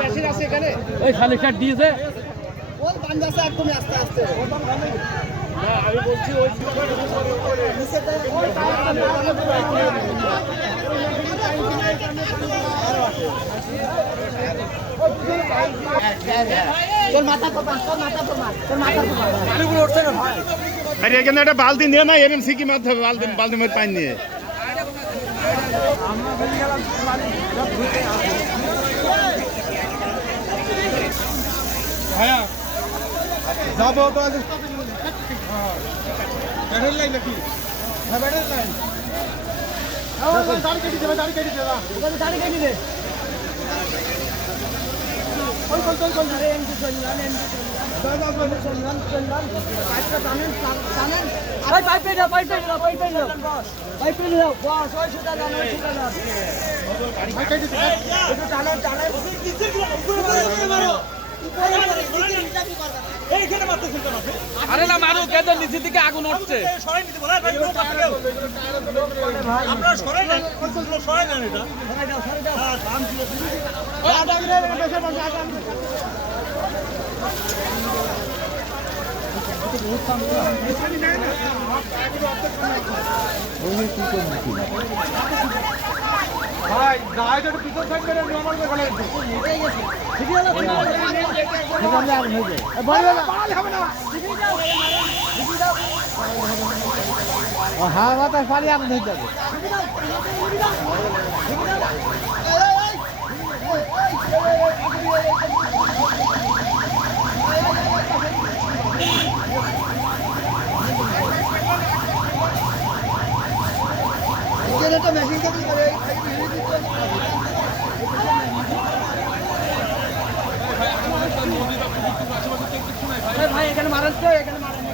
machine আছে এখানে ওই খালি শার্ট দিয়েছে ওর বান্ধা আছে একদম আস্তে আস্তে না আমি বলছি ওই তোর মাথা পড়া তোর মাথা পড়া তোর মাথা পড়া পানিগুলো উঠছে না ভাই আরে এখানে একটা বালতি নিয়ে না এমএমসি কি মারতে হবে বালতি মধ্যে পানি নিয়ে হ্যাঁ যাবো তো আজ ব্যাটারি লাইন নাকি হ্যাঁ ব্যাটারি লাইন দাঁড়ি কেটে দেবে দাঁড়ি কেটে দেবে ওখানে দাঁড়ি কেটে দে ওই কোন আরে এমডি চললাম দাদা বলে চললাম পাইপটা টানেন আরে পাইপে দাও বস ওই সুদা দাও সুদা দাও পাইপ কেটে দে একটু টানো মারো আরে না মারু কেন নিচের দিকে আগুন উঠছে আপনারা সরাই নেন সরাই নেন এটা সরাই দাও হ্যাঁ দাম ছিল ভাই গায়ে তো পিছন সাইড করে নরমাল করে ফেলে ঠিক আছে সেখানে আগুন হয়ে যায় বলে না পাল হবে না হ্যাঁ বাতাস পানি আগুন হয়ে যাবে এটা মেশিন কাজ করে ভাই এখানে মারেন তো এখানে মারেন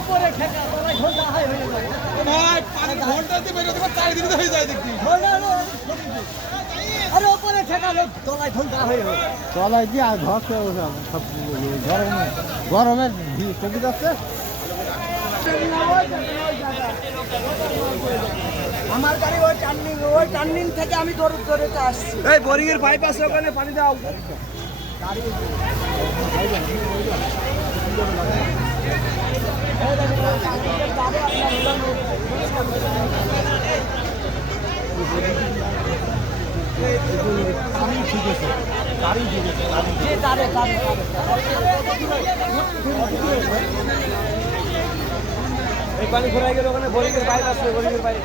উপরে ঠেকা তোলাই ঘন্টা হাই হয়ে যায় ভাই পানি ঘন্টাতে বেরোতে পারে 4 দিনে হয়ে যায় দেখি আরে উপরে ঠেকা তোলাই ঘন্টা হয়ে যায় তোলাই কি আর ঘর সব গরমে ঠেকে যাচ্ছে আমার গাড়ি ওই টার্নিং থেকে আমি ধরে আসছি এই বোরিং এর পাইপ আছে ওখানে পানি দাও এই পানি ঘুরাই গেল ওখানে বোরিং এর পাইপ আছে বোরিং এর পাইপ